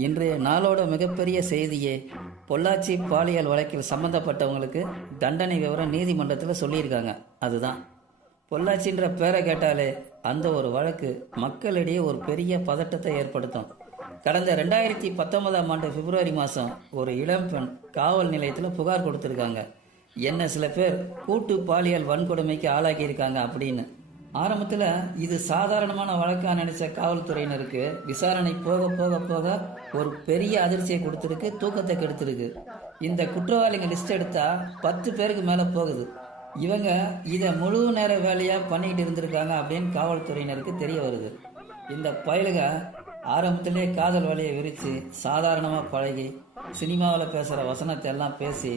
இன்றைய நாளோட மிகப்பெரிய செய்தியே பொள்ளாச்சி பாலியல் வழக்கில் சம்பந்தப்பட்டவங்களுக்கு தண்டனை விவரம் நீதிமன்றத்தில் சொல்லியிருக்காங்க. அதுதான் பொள்ளாச்சின்ற பேரை கேட்டாலே அந்த ஒரு வழக்கு மக்களிடையே ஒரு பெரிய பதட்டத்தை ஏற்படுத்தும். கடந்த 2019ஆம் ஆண்டு பிப்ரவரி மாதம் ஒரு இளம்பெண் காவல் நிலையத்தில் புகார் கொடுத்துருக்காங்க. என்ன சில பேர் கூட்டு பாலியல் வன்கொடுமைக்கு ஆளாக்கியிருக்காங்க அப்படின்னு. ஆரம்பத்தில் இது சாதாரணமான வழக்காக நினைச்ச காவல்துறையினருக்கு விசாரணை போக போக போக ஒரு பெரிய அதிர்ச்சியை கொடுத்துருக்கு, தூக்கத்தை கெடுத்துருக்கு. இந்த குற்றவாளிங்க லிஸ்ட் எடுத்தா 10 பேருக்கு மேலே போகுது. இவங்க இதை முழு நேர வேலையாக பண்ணிக்கிட்டு இருந்திருக்காங்க அப்படின்னு காவல்துறையினருக்கு தெரிய வருது. இந்த பயலுக ஆரம்பத்திலே காதல் வலையை விரித்து சாதாரணமாக பழகி சினிமாவில் பேசுகிற வசனத்தை எல்லாம் பேசி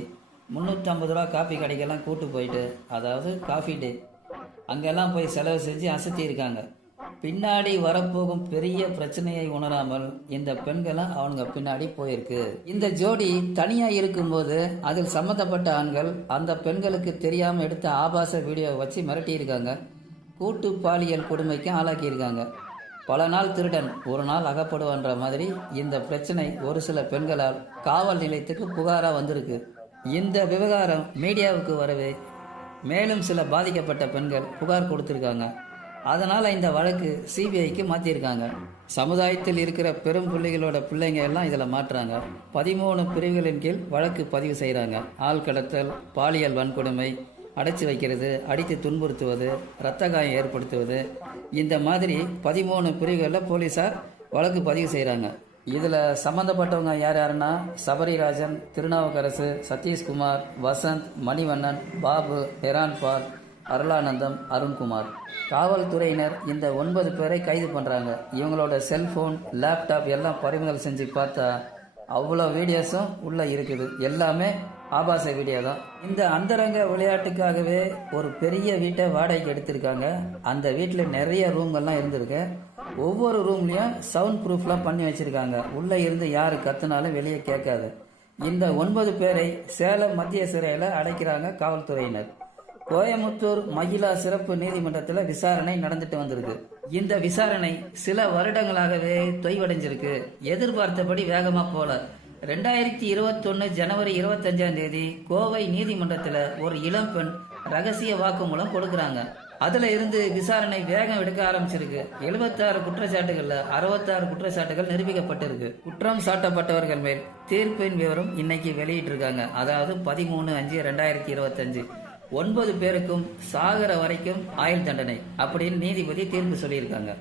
350 ரூபா காஃபி கடைக்கெல்லாம் கூட்டு போயிட்டு, அதாவது காஃபி டே, அங்கெல்லாம் போய் செலவு செஞ்சு அசத்தி இருக்காங்க. பின்னாடி வரப்போகும் பெரிய பிரச்சனையை உணராமல் இந்த பெண்களும் அவங்க பின்னாடி போயிருக்கு. இந்த ஜோடி தனியா இருக்கும்போது அதில் சம்பந்தப்பட்ட ஆண்கள் அந்த பெண்களுக்கு தெரியாம எடுத்த ஆபாச வீடியோவை வச்சு மிரட்டி இருக்காங்க. கூட்டு பாலியல் கொடுமைக்கு ஆளாக்கி இருக்காங்க. பல நாள் திருடன் ஒரு நாள் அகப்படுவன்ற மாதிரி இந்த பிரச்சனை ஒரு சில பெண்களால் காவல் நிலையத்துக்கு புகாரா வந்திருக்கு. இந்த விவகாரம் மீடியாவுக்கு வரவே மேலும் சில பாதிக்கப்பட்ட பெண்கள் புகார் கொடுத்திருக்காங்க. அதனால இந்த வழக்கு சிபிஐக்கு மாற்றிருக்காங்க. சமுதாயத்தில் இருக்கிற பெரும் புள்ளிகளோட பிள்ளைங்க எல்லாம் இதில் மாற்றுறாங்க. 13 பிரிவுகளின் கீழ் வழக்கு பதிவு செய்கிறாங்க. ஆள் கடத்தல், பாலியல் வன்கொடுமை, அடைச்சி வைக்கிறது, அடித்து துன்புறுத்துவது, இரத்த காயம் ஏற்படுத்துவது, இந்த மாதிரி 13 பிரிவுகளில் போலீஸார் வழக்கு பதிவு செய்கிறாங்க. இதில் சம்மந்தப்பட்டவங்க யார் யாருன்னா சபரிராஜன், திருநாவுக்கரசு, சதீஷ்குமார், வசந்த், மணிவண்ணன், பாபு, ஹெரான்பால், அருளானந்தம், அருண்குமார். காவல்துறையினர் இந்த 9 பேரை கைது பண்ணுறாங்க. இவங்களோட செல்ஃபோன், லேப்டாப் எல்லாம் பறிமுதல் செஞ்சு பார்த்தா அவ்வளோ வீடியோஸும் உள்ளே இருக்குது. எல்லாமே ஆபாச வீடியோ தான். இந்த அந்தரங்க விளையாட்டுக்காகவே ஒரு பெரிய வீட்டை வாடகைக்கு எடுத்திருக்காங்க. அந்த வீட்டில் நிறைய ரூம்கள்லாம் இருந்திருக்கு. ஒவ்வொரு ரூம்லையும் சவுண்ட் ப்ரூஃப்லாம் பண்ணி வச்சுருக்காங்க. உள்ளே இருந்து யார் கத்துனாலும் வெளியே கேட்காது. இந்த 9 பேரை சேலம் மத்திய சிறையில் அடைக்கிறாங்க காவல்துறையினர். கோயமுத்தூர் மகிழா சிறப்பு நீதிமன்றத்தில் விசாரணை நடந்துட்டு வந்திருக்கு. இந்த விசாரணை சில வருடங்களாகவே தொய்வடைஞ்சிருக்கு. எதிர்பார்த்தபடி வேகமா போல. 2021 ஜனவரி 25ஆம் தேதி கோவை நீதிமன்றத்தில் ஒரு இளம்பெண் ரகசிய வாக்குமூலம் கொடுக்கறாங்க. அதுல இருந்து விசாரணை வேகம் எடுக்க ஆரம்பிச்சிருக்கு. 76 குற்றச்சாட்டுகள்ல 66 குற்றச்சாட்டுகள் நிரூபிக்கப்பட்டிருக்கு. குற்றம் சாட்டப்பட்டவர்கள் மேல் தீர்ப்பின் விவரம் இன்னைக்கு வெளியிட்டு இருக்காங்க. அதாவது 13/5/2025 9 பேருக்கும் சாகர வரைக்கும் ஆயுள் தண்டனை அப்படின்னு நீதிபதி தீர்ப்பு சொல்லியிருக்காங்க.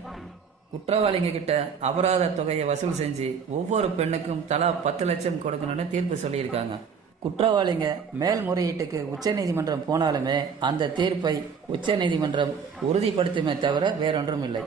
குற்றவாளிங்க கிட்ட அபராத தொகையை வசூல் செஞ்சு ஒவ்வொரு பெண்ணுக்கும் தலா 10 லட்சம் கொடுக்கணும்னு தீர்ப்பு சொல்லியிருக்காங்க. குற்றவாளிங்க மேல்முறையீட்டுக்கு உச்சநீதிமன்றம் போனாலுமே அந்த தீர்ப்பை உச்சநீதிமன்றம் உறுதிப்படுத்துமே தவிர வேறொன்றும் இல்லை.